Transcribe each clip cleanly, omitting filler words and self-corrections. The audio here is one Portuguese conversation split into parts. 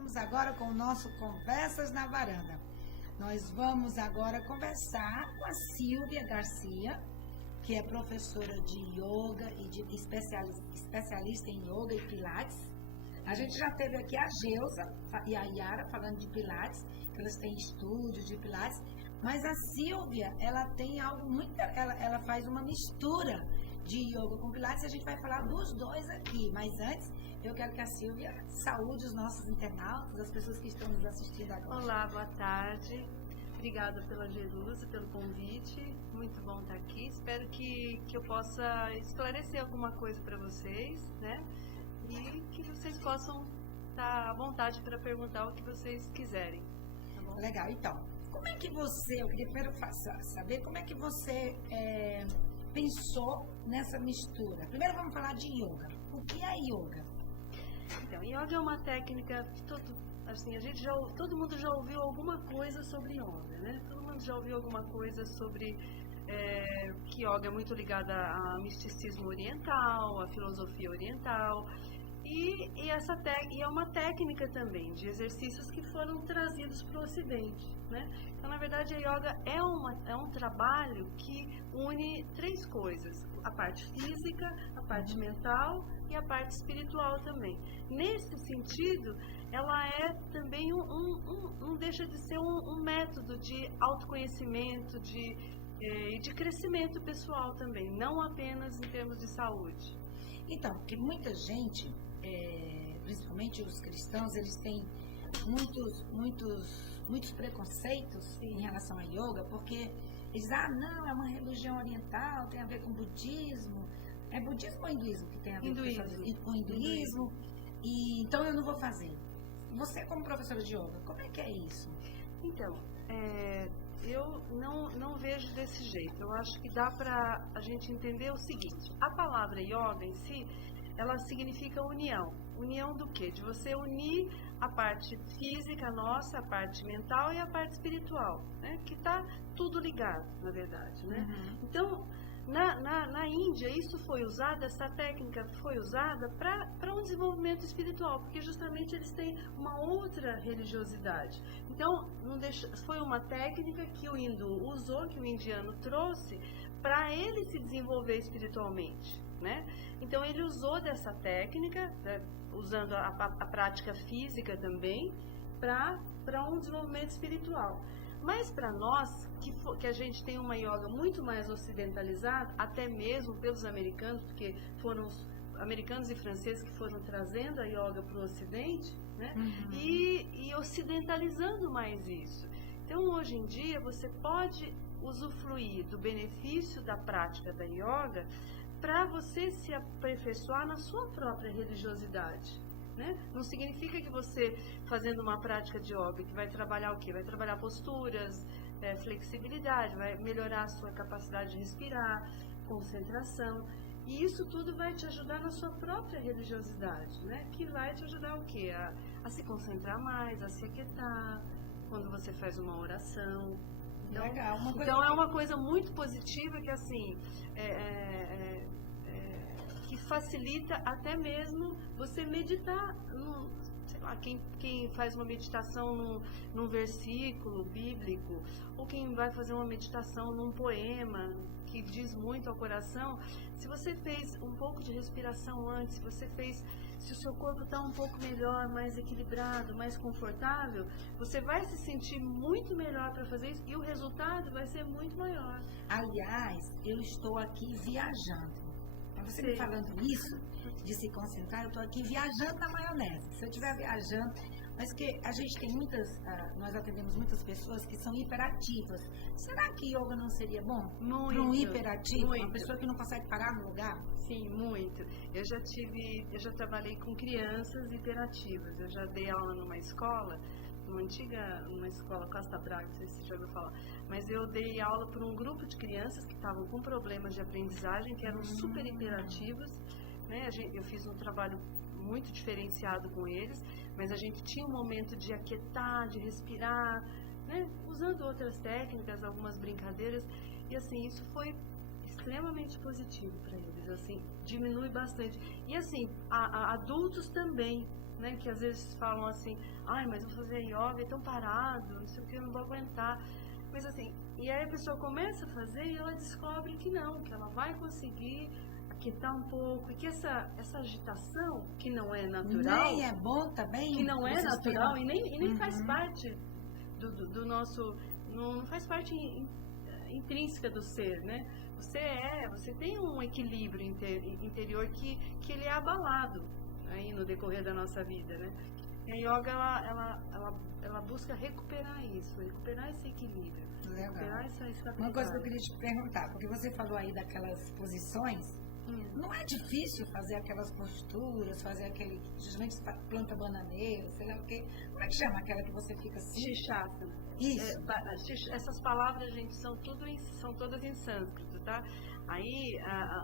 Estamos agora com o nosso Conversas na Varanda. Nós vamos agora conversar com a Silvia Garcia, que é professora de yoga e de especialista em yoga e pilates. A gente já teve aqui a Geusa e a Yara falando de pilates, que elas têm estúdios de pilates, mas a Silvia, ela tem algo muito, ela faz uma mistura de yoga com pilates, e a gente vai falar dos dois aqui, mas antes eu quero que a Silvia saúde os nossos internautas, as pessoas que estão nos assistindo agora. Olá, boa tarde. Obrigada pela Jerusa, pelo convite. Muito bom estar aqui. Espero que eu possa esclarecer alguma coisa para vocês, né? E que vocês possam estar à vontade para perguntar o que vocês quiserem. Tá bom? Legal. Então, como é que você, eu queria primeiro saber como é que você pensou nessa mistura. Primeiro vamos falar de yoga. O que é yoga? Então, yoga é uma técnica que todo mundo já ouviu alguma coisa sobre yoga, né? Todo mundo já ouviu alguma coisa sobre que yoga é muito ligada ao misticismo oriental, à filosofia oriental, e é uma técnica também de exercícios que foram trazidos para o Ocidente, né? Então, na verdade, a yoga é um trabalho que une três coisas: a parte física, a parte mental e a parte espiritual também. Nesse sentido, ela é também não deixa de ser um método de autoconhecimento, de crescimento pessoal também, não apenas em termos de saúde. Então, porque muita gente, principalmente os cristãos, eles têm muitos preconceitos Sim. em relação a yoga, porque eles dizem, não, é uma religião oriental, tem a ver com budismo. É budismo ou hinduísmo que tem a ver com hinduísmo? E então eu não vou fazer. Você, como professora de yoga, como é que é isso? Então, eu não vejo desse jeito. Eu acho que dá para a gente entender o seguinte: a palavra yoga em si, ela significa união. União do quê? De você unir a parte física nossa, a parte mental e a parte espiritual, né? Que está tudo ligado, na verdade, né? Uhum. Então, na Índia, essa técnica foi usada para um desenvolvimento espiritual, porque justamente eles têm uma outra religiosidade. Então, foi uma técnica que o hindu usou, que o indiano trouxe, para ele se desenvolver espiritualmente, né? Então, ele usou dessa técnica, né, usando a prática física também, para um desenvolvimento espiritual. Mas para nós, que a gente tem uma yoga muito mais ocidentalizada, até mesmo pelos americanos, porque foram os americanos e franceses que foram trazendo a yoga para o Ocidente, né? Uhum. E ocidentalizando mais isso. Então, hoje em dia, você pode usufruir do benefício da prática da yoga para você se aperfeiçoar na sua própria religiosidade. Né? Não significa que você, fazendo uma prática de yoga, que vai trabalhar o quê? Vai trabalhar posturas, flexibilidade, vai melhorar a sua capacidade de respirar, concentração. E isso tudo vai te ajudar na sua própria religiosidade, né? Que vai te ajudar o quê? A se concentrar mais, a se aquietar, quando você faz uma oração. Então, Legal. Então é uma coisa muito positiva que, assim, que facilita até mesmo você meditar, sei lá, quem faz uma meditação num versículo bíblico, ou quem vai fazer uma meditação num poema que diz muito ao coração. Se você fez um pouco de respiração antes, se o seu corpo está um pouco melhor, mais equilibrado, mais confortável, você vai se sentir muito melhor para fazer isso, e o resultado vai ser muito maior. Aliás, eu estou aqui viajando. Você me falando isso, de se concentrar, eu estou aqui viajando na maionese. Se eu estiver viajando, mas que a gente tem nós atendemos muitas pessoas que são hiperativas. Será que yoga não seria bom para um hiperativo, muito. Uma pessoa que não consegue parar no lugar? Sim, muito. Eu já trabalhei com crianças hiperativas. Eu já dei aula numa escola, numa escola Costa Braga, não sei se você já ouviu falar, mas eu dei aula para um grupo de crianças que estavam com problemas de aprendizagem, que eram super hiperativas, né? Eu fiz um trabalho muito diferenciado com eles, mas a gente tinha um momento de aquietar, de respirar, né? Usando outras técnicas, algumas brincadeiras, e assim, isso foi extremamente positivo para eles, assim, diminui bastante. E assim, adultos também, né? Que às vezes falam assim, ai, mas vou fazer yoga, é tão parado, não sei o que, eu não vou aguentar. Mas assim, e aí a pessoa começa a fazer e ela descobre que não, que ela vai conseguir aquietar um pouco, e que essa agitação, que não é natural... Nem é bom também? Que não é natural e nem faz parte do nosso... Não faz parte intrínseca do ser, né? Você tem um equilíbrio interior que ele é abalado aí no decorrer da nossa vida, né? E a yoga, ela busca recuperar isso, recuperar esse equilíbrio. Legal. Recuperar essa estabilidade. Uma coisa que eu queria te perguntar, porque você falou aí daquelas posições, não é difícil fazer aquelas posturas, fazer aquele, geralmente planta bananeira, sei lá o quê, como é que chama aquela que você fica assim? Shishasana. Isso. Essas palavras, gente, são todas em sânscrito, tá? Aí,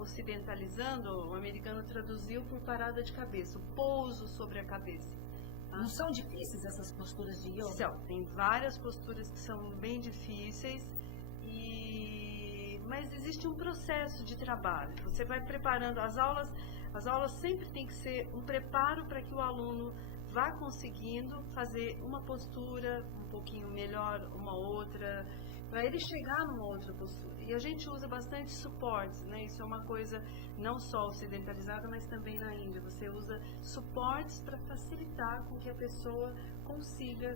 ocidentalizando, o americano traduziu por parada de cabeça, o pouso sobre a cabeça. Tá? Não são difíceis essas posturas de yoga? Tem várias posturas que são bem difíceis, mas existe um processo de trabalho. Você vai preparando as aulas sempre tem que ser um preparo para que o aluno vá conseguindo fazer uma postura um pouquinho melhor, uma outra, para ele chegar numa outra postura. E a gente usa bastante suportes, né? Isso é uma coisa não só ocidentalizada, mas também na Índia. Você usa suportes para facilitar com que a pessoa consiga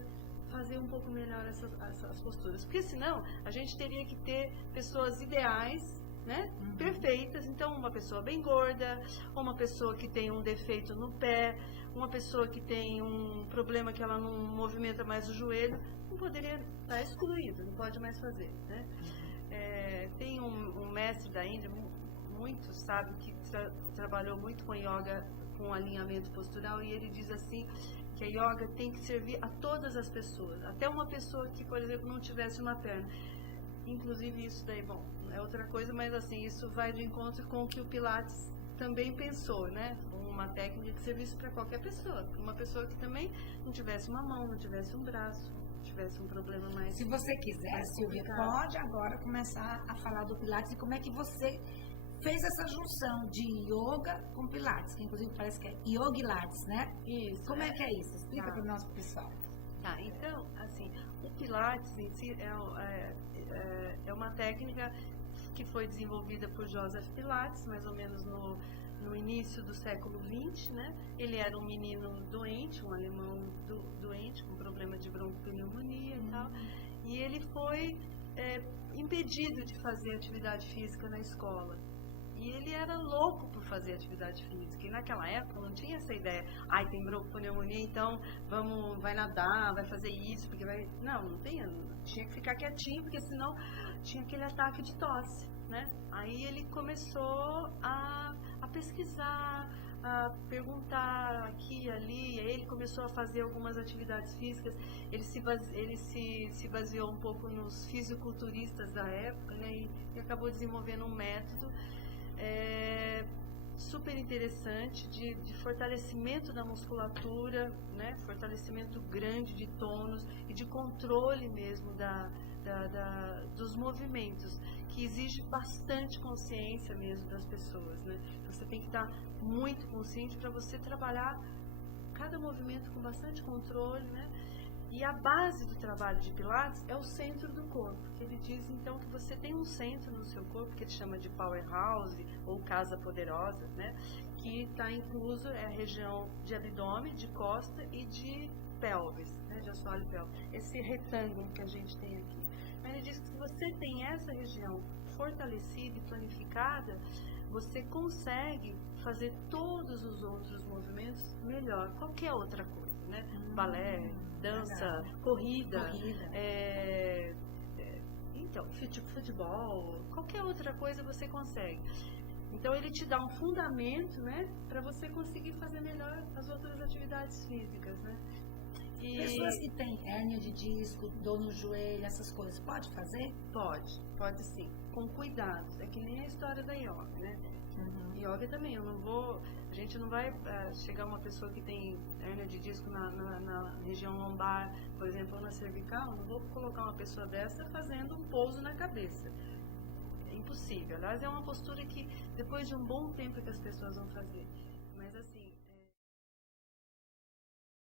fazer um pouco melhor essas posturas. Porque senão a gente teria que ter pessoas ideais, né? Perfeitas. Então, uma pessoa bem gorda, uma pessoa que tem um defeito no pé, uma pessoa que tem um problema que ela não movimenta mais o joelho, não poderia estar excluído, não pode mais fazer, né? Tem um mestre da Índia, muito sábio, que trabalhou muito com yoga, com alinhamento postural, e ele diz assim, que a yoga tem que servir a todas as pessoas, até uma pessoa que, por exemplo, não tivesse uma perna. Inclusive isso daí, bom, é outra coisa, mas assim, isso vai de encontro com o que o Pilates também pensou, né? Uma técnica que servisse para qualquer pessoa, uma pessoa que também não tivesse uma mão, não tivesse um braço, tivesse um problema mais... Se você quiser, Silvia, pode agora começar a falar do Pilates e como é que você fez essa junção de yoga com Pilates, que inclusive parece que é Yogilates, né? Isso. Como é que é isso? Explica para o nosso pessoal. Tá, então, assim, o Pilates em si é uma técnica que foi desenvolvida por Joseph Pilates, mais ou menos no início do século XX, né? Ele era um menino doente, um alemão doente, com problema de broncopneumonia e tal, e ele foi impedido de fazer atividade física na escola. E ele era louco por fazer atividade física. E naquela época não tinha essa ideia, tem broncopneumonia, então vai nadar, vai fazer isso, porque vai... Não tinha que ficar quietinho, porque senão tinha aquele ataque de tosse, né? Aí ele começou a pesquisar, a perguntar aqui e ali, aí ele começou a fazer algumas atividades físicas. Ele se baseou um pouco nos fisiculturistas da época, né? E acabou desenvolvendo um método super interessante de fortalecimento da musculatura, né? Fortalecimento grande de tônus e de controle mesmo dos movimentos, que exige bastante consciência mesmo das pessoas, né? Você tem que estar muito consciente para você trabalhar cada movimento com bastante controle, né? E a base do trabalho de Pilates é o centro do corpo. Ele diz, então, que você tem um centro no seu corpo, que ele chama de powerhouse, ou casa poderosa, né? Que está incluso a região de abdômen, de costa e de pelvis, né? De assoalho pélvico. Esse retângulo que a gente tem aqui. Mas ele diz que se você tem essa região fortalecida e planificada, você consegue fazer todos os outros movimentos melhor, qualquer outra coisa, né? Balé, dança, corrida. Então, futebol, qualquer outra coisa você consegue. Então ele te dá um fundamento, né, para você conseguir fazer melhor as outras atividades físicas, né? E pessoas que têm hérnia de disco, dor no joelho, essas coisas, pode fazer? Pode sim, com cuidado. É que nem a história da yoga, né? Yoga também, a gente não vai chegar uma pessoa que tem hérnia de disco na região lombar, por exemplo, ou na cervical, não vou colocar uma pessoa dessa fazendo um pouso na cabeça. É impossível. Aliás, é uma postura que depois de um bom tempo que as pessoas vão fazer. Mas assim...